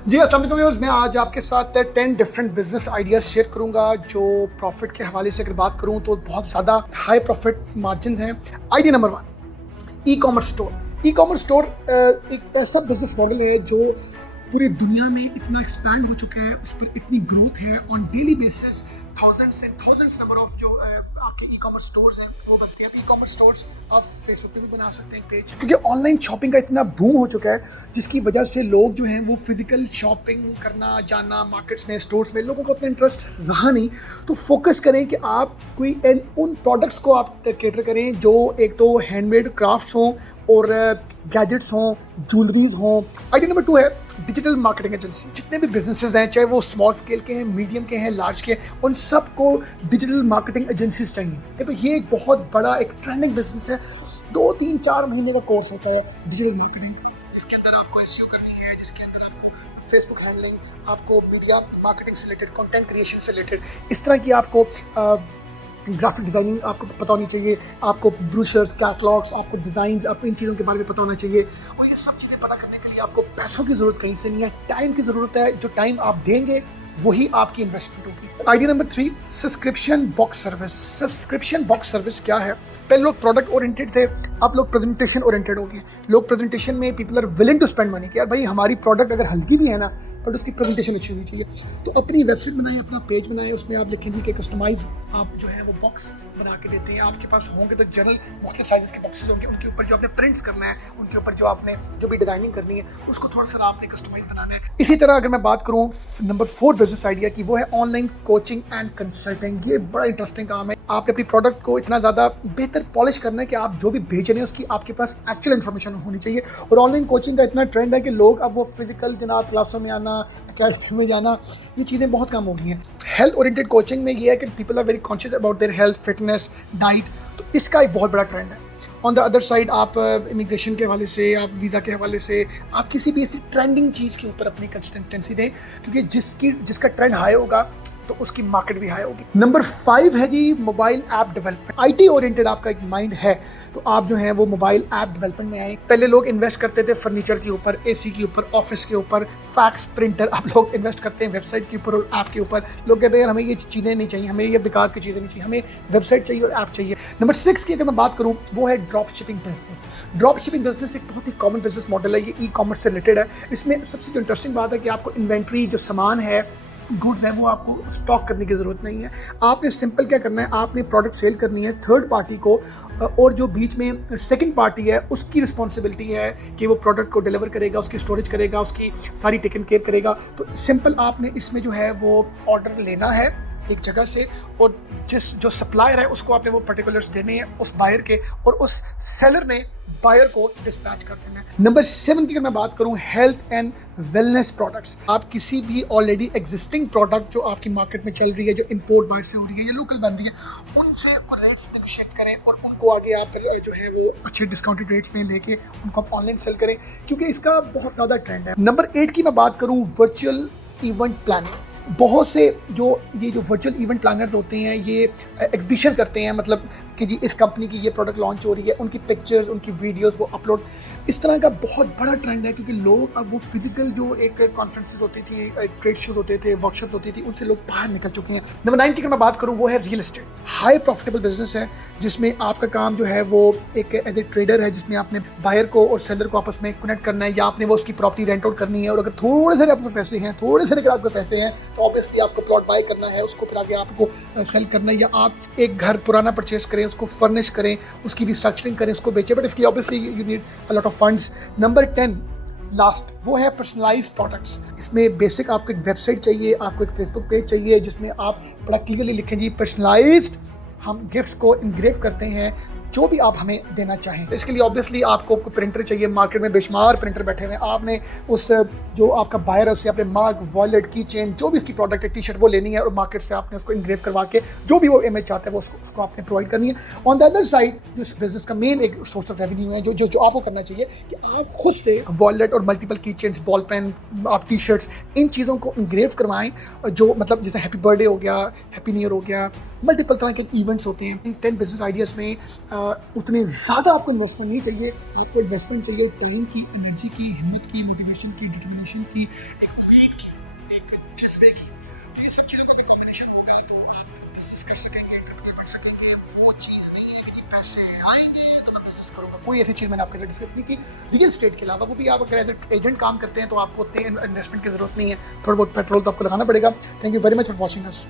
जी अस्सलाम वालेकुम व्यूअर्स, मैं आज आपके साथ 10 डिफरेंट बिजनेस आइडियाज शेयर करूंगा जो प्रॉफिट के हवाले से अगर बात करूं तो बहुत ज़्यादा हाई प्रॉफिट मार्जिन हैं। Idea number 1, e commerce store. E commerce store एक ऐसा बिजनेस मॉडल है जो पूरी दुनिया में इतना एक्सपैंड हो चुका है, उस पर इतनी ग्रोथ है। On daily basis thousands number of जो आपके ई कॉमर्स स्टोर्स हैं वो बनते हैं। ई कॉमर्स स्टोर्स आप फेसबुक पे भी बना सकते हैं पेज, क्योंकि ऑनलाइन शॉपिंग का इतना बूम हो चुका है जिसकी वजह से लोग जो हैं वो फिजिकल शॉपिंग करना जाना मार्केट्स में स्टोर्स में लोगों को उतना इंटरेस्ट रहा नहीं। तो फोकस करें कि आप कोई उन प्रोडक्ट्स को आप कैटर करें जो एक तो हैंडमेड क्राफ्ट्स हों और गैजेट्स हों, ज्वेलरीज हों। आइडिया नंबर 2 है डिजिटल मार्केटिंग एजेंसी। जितने भी बिजनेसेस हैं, चाहे वो स्मॉल स्केल के हैं, मीडियम के हैं, लार्ज के हैं, उन सबको डिजिटल मार्केटिंग एजेंसीज चाहिए। तो ये एक बहुत बड़ा एक ट्रेंडिंग बिजनेस है। 2-3-4 महीने का कोर्स होता है डिजिटल मार्केटिंग, जिसके अंदर आपको एसईओ करनी है, जिसके अंदर आपको फेसबुक हैंडलिंग, आपको मीडिया मार्केटिंग से रिलेटेड, कंटेंट क्रिएशन से रिलेटेड, इस तरह की आपको ग्राफिक डिज़ाइनिंग आपको पता होनी चाहिए, आपको ब्रोशर्स, कैटलॉग्स, आपको डिज़ाइंस, आपको इन चीज़ों के बारे में पता होना चाहिए। और ये सब चीज़ें पता करने के लिए आपको पैसों की ज़रूरत कहीं से नहीं है, टाइम की ज़रूरत है। जो टाइम आप देंगे वही आपकी इन्वेस्टमेंट होगी। Idea number 3, subscription box service. Subscription box service क्या है? पहले लोग प्रोडक्ट ओरिएंटेड थे, अब लोग प्रेजेंटेशन ओरिएंटेड हो गए। लोग प्रेजेंटेशन में people are willing to spend money कि यार भाई हमारी प्रोडक्ट अगर हल्की भी है ना, बट उसकी प्रेजेंटेशन अच्छी होनी चाहिए। तो अपनी वेबसाइट बनाएं, अपना पेज बनाएं, उसमें आप लिखेंगे कि कस्टमाइज आप जो है वो बॉक्स बना के देते हैं। आपके पास होंगे तो जनरल मुख्तलिफ साइज़ के बॉक्सेस होंगे, उनके ऊपर जो आपने प्रिंट्स करना है, उनके ऊपर जो आपने जो भी डिज़ाइनिंग करनी है उसको थोड़ा सा आपने कस्टमाइज बनाना है। इसी तरह अगर मैं बात करूँ नंबर 4 बिजनेस आइडिया की, वो है ऑनलाइन कोचिंग एंड कंसल्टिंग। ये बड़ा इंटरेस्टिंग काम है। आपने अपनी प्रोडक्ट को इतना ज़्यादा बेहतर पॉलिश करना है कि आप जो भी भेज रहे हैं उसकी आपके पास एक्चुअल इन्फॉर्मेशन होनी चाहिए। और ऑनलाइन कोचिंग का इतना ट्रेंड है कि लोग अब वो फिजिकल जनाब क्लासों में आना, अकेडमी में जाना, ये चीज़ें बहुत कम हो गई हैं। हेल्थ ओरिएंटेड कोचिंग में ये है कि people are very conscious about their health, fitness, diet. तो इसका एक बहुत बड़ा ट्रेंड है। ऑन द अदर साइड आप इमिग्रेशन के हवाले से, आप वीज़ा के हवाले से, आप किसी भी ऐसी ट्रेंडिंग चीज़ के ऊपर अपनी कंसिस्टेंसी दें, क्योंकि जिसका ट्रेंड हाई होगा तो उसकी मार्केट भी हाई होगी। नंबर 5 है जी mobile app development. IT oriented आपका एक माइंड है तो आप जो है वो मोबाइल ऐप डेवलपमेंट में आए। पहले लोग इन्वेस्ट करते थे फर्नीचर के ऊपर, एसी के ऊपर, ऑफिस के ऊपर, फैक्स प्रिंटर। अब लोग इन्वेस्ट करते हैं वेबसाइट के ऊपर और ऐप के ऊपर। लोग कहते हैं यार हमें ये चीज़ें नहीं चाहिए, हमें ये बेकार की चीज़ें नहीं चाहिए, हमें वेबसाइट चाहिए और ऐप चाहिए। नंबर 6 की अगर मैं बात करूँ वो है drop shipping business. Drop shipping business एक बहुत ही कॉमन बिजनेस मॉडल है। ये ई कॉमर्स से रिलेटेड है। इसमें सबसे जो इंटरेस्टिंग बात है कि आपको इन्वेंट्री, जो सामान है, गुड्स है, वो आपको स्टॉक करने की ज़रूरत नहीं है। आपने सिंपल क्या करना है, आपने प्रोडक्ट सेल करनी है थर्ड पार्टी को, और जो बीच में सेकंड पार्टी है उसकी रिस्पॉन्सिबिलिटी है कि वो प्रोडक्ट को डिलीवर करेगा, उसकी स्टोरेज करेगा, उसकी सारी टेकन केयर करेगा। तो सिंपल आपने इसमें जो है वो ऑर्डर लेना है एक जगह से, और जो सप्लायर है उसको आपने वो पर्टिकुलर्स देने हैं उस बायर के, और उस सेलर ने बायर को डिस्पैच कर देना है। नंबर 7 की अगर मैं बात करूं, हेल्थ एंड वेलनेस प्रोडक्ट्स। आप किसी भी ऑलरेडी एग्जिस्टिंग प्रोडक्ट जो आपकी मार्केट में चल रही है, जो इंपोर्ट बाहर से हो रही है या लोकल बन रही है, उनसे रेट्स नेगोशिएट करें और उनको आगे आप जो है वो अच्छे डिस्काउंटेड रेट्स में लेके उनको आप ऑनलाइन सेल करें, क्योंकि इसका बहुत ज़्यादा ट्रेंड है। नंबर 8 की मैं बात करूँ, वर्चुअल इवेंट प्लानिंग। बहुत से जो वर्चुअल इवेंट प्लानर्स होते हैं ये एग्जीबिशन करते हैं, मतलब कि जी इस कंपनी की ये प्रोडक्ट लॉन्च हो रही है, उनकी पिक्चर्स, उनकी वीडियोस वो अपलोड। इस तरह का बहुत बड़ा ट्रेंड है, क्योंकि लोग अब वो फिजिकल जो एक कॉन्फ्रेंसेस होती थी, ट्रेड शोज होते थे, वर्कशॉप होती थी, उनसे लोग बाहर निकल चुके हैं। नंबर 9 की अगर मैं बात करूँ वो है real estate. High profitable business है जिसमें आपका काम जो है वो एक एज ए ट्रेडर है, जिसमें आपने बायर को और सेलर को आपस में कनेक्ट करना है, या आपने वो उसकी प्रॉपर्टी रेंट आउट करनी है। और अगर थोड़े से आपके पैसे हैं, तो ऑब्वियसली आपको प्लॉट बाय करना है, उसको फिर आगे आपको सेल करना है, या आप एक घर पुराना परचेस करें, उसको फर्निश करें, उसकी रिस्ट्रक्चरिंग करें, उसको बेचें, बट इसके लिए obviously you need a lot of funds. Number 10 last वो है पर्सनलाइज्ड प्रोडक्ट्स। इसमें बेसिक आपको एक वेबसाइट चाहिए, आपको एक फेसबुक पेज चाहिए जिसमें आप बड़ा क्लियरली लिखें जी पर्सनलाइज्ड हम गिफ्ट्स को इनग्रेव करते हैं जो भी आप हमें देना चाहें। इसके लिए ऑब्वियसली आपको प्रिंटर चाहिए। मार्केट में बेशुमार प्रिंटर बैठे हुए हैं। आपने उस जो आपका बायर है उससे आपने मग, वॉलेट, की चेन, जो भी इसकी प्रोडक्ट है, टी शर्ट, वो लेनी है और मार्केट से आपने उसको इनग्रेव करवा के जो भी वो इमेज चाहता है वो उसको आपने प्रोवाइड करनी है। ऑन द अदर साइड जो इस बिजनेस का मेन एक सोर्स ऑफ रेवेन्यू है, जो आपको करना चाहिए कि आप खुद से वॉलेट और मल्टीपल की चेन्स, बॉल पेन, आप टी शर्ट्स, इन चीज़ों को इनग्रेव करवाएं। जो मतलब जैसे हैप्पी बर्थडे हो गया, हैप्पी न्यू ईयर हो गया, मल्टीपल तरह के इवेंट्स होते हैं। इन 10 बिजनेस आइडियाज़ में उतने ज़्यादा आपको इन्वेस्टमेंट नहीं चाहिए। आपको इन्वेस्टमेंट चाहिए टाइम की, एनर्जी की, हिम्मत की, मोटिवेशन की, डिटर्मिनेशन की, इन सब चीज़ों का कॉम्बिनेशन होगा तो आप बिजनेस कर सकेंगे, एंटरप्रेन्योर बन सकेंगे। वो चीज़ नहीं है कि जी पैसे आएंगे तो मैं बिजनेस करूंगा, कोई ऐसी चीज़ मैंने आपके साथ डिस्कस नहीं की। रियल एस्टेट के अलावा वो भी आप अगर एज एजेंट काम करते हैं तो आपको उतने इन्वेस्टमेंट की जरूरत नहीं है, थोड़ा बहुत पेट्रोल तो आपको लगाना पड़ेगा। Thank you very much for watching us.